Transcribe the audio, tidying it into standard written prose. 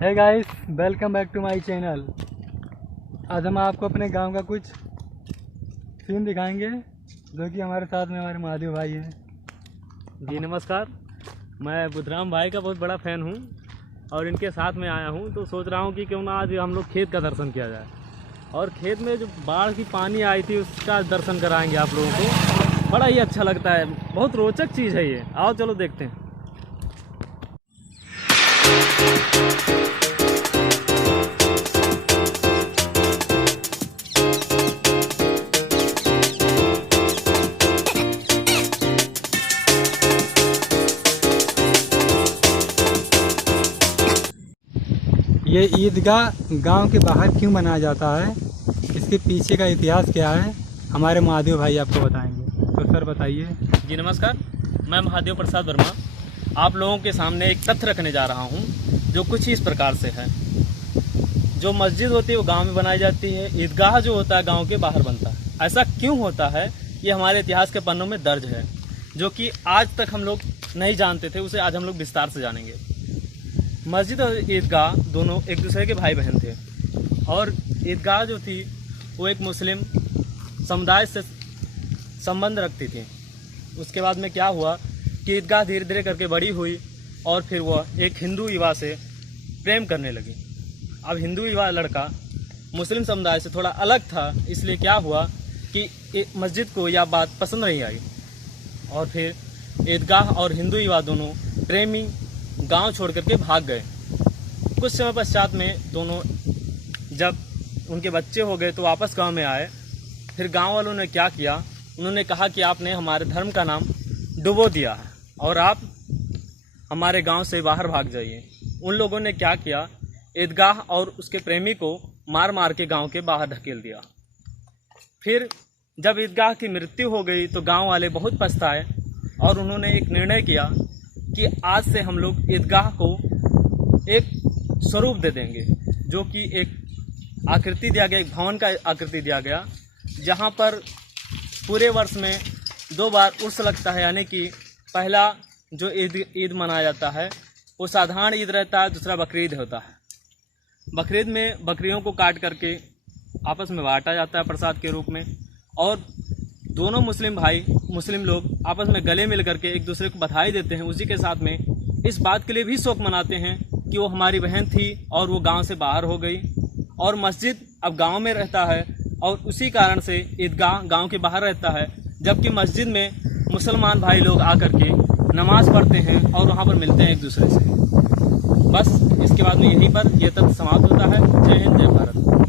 है guys, welcome back to my channel. आज हम आपको अपने गांव का कुछ सीन दिखाएंगे जो कि हमारे साथ में हमारे महादेव भाई हैं। जी नमस्कार। मैं बुधराम भाई का बहुत बड़ा फ़ैन हूँ और इनके साथ में आया हूँ, तो सोच रहा हूँ कि क्यों ना आज हम लोग खेत का दर्शन किया जाए और खेत में जो बाढ़ की पानी आई थी उसका दर्शन कराएंगे आप लोगों को। बड़ा ही अच्छा लगता है, बहुत रोचक चीज़ है ये। आओ चलो देखते हैं। ये ईदगाह गांव के बाहर क्यों बनाया जाता है, इसके पीछे का इतिहास क्या है, हमारे महादेव भाई आपको बताएंगे। तो सर बताइए। जी नमस्कार, मैं महादेव प्रसाद वर्मा आप लोगों के सामने एक तथ्य रखने जा रहा हूँ जो कुछ इस प्रकार से है। जो मस्जिद होती है वो गांव में बनाई जाती है, ईदगाह जो होता है गांव के बाहर बनता है। ऐसा क्यों होता है ये हमारे इतिहास के पन्नों में दर्ज है, जो कि आज तक हम लोग नहीं जानते थे, उसे आज हम लोग विस्तार से जानेंगे। मस्जिद और ईदगाह दोनों एक दूसरे के भाई बहन थे और ईदगाह जो थी वो एक मुस्लिम समुदाय से संबंध रखती थी। उसके बाद में क्या हुआ कि ईदगाह धीरे धीरे करके बड़ी हुई और फिर वह एक हिंदू युवा से प्रेम करने लगी। अब हिंदू युवा लड़का मुस्लिम समुदाय से थोड़ा अलग था, इसलिए क्या हुआ कि मस्जिद को यह बात पसंद नहीं आई और फिर ईदगाह और हिंदू युवा दोनों प्रेमी गांव छोड़ करके भाग गए। कुछ समय पश्चात में दोनों जब उनके बच्चे हो गए तो वापस गांव में आए। फिर गांव वालों ने क्या किया, उन्होंने कहा कि आपने हमारे धर्म का नाम डुबो दिया है और आप हमारे गांव से बाहर भाग जाइए। उन लोगों ने क्या किया, ईदगाह और उसके प्रेमी को मार मार के गांव के बाहर धकेल दिया। फिर जब ईदगाह की मृत्यु हो गई तो गांव वाले बहुत पछताए और उन्होंने एक निर्णय किया कि आज से हम लोग ईदगाह को एक स्वरूप दे देंगे, जो कि एक आकृति दिया गया, एक भवन का आकृति दिया गया, जहां पर पूरे वर्ष में 2 बार उर्स लगता है। यानी कि पहला जो ईद मनाया जाता है वो साधारण ईद रहता है, दूसरा बकरीद होता है। बकरीद में बकरियों को काट करके आपस में बांटा जाता है प्रसाद के रूप में, और दोनों मुस्लिम लोग आपस में गले मिल करके एक दूसरे को बधाई देते हैं। उसी के साथ में इस बात के लिए भी शोक मनाते हैं कि वो हमारी बहन थी और वो गांव से बाहर हो गई और मस्जिद अब गांव में रहता है और उसी कारण से ईदगाह गांव के बाहर रहता है, जबकि मस्जिद में मुसलमान भाई लोग आकर के नमाज पढ़ते हैं और वहाँ पर मिलते हैं एक दूसरे से। बस इसके बाद में यहीं पर यह तथ्य समाप्त होता है।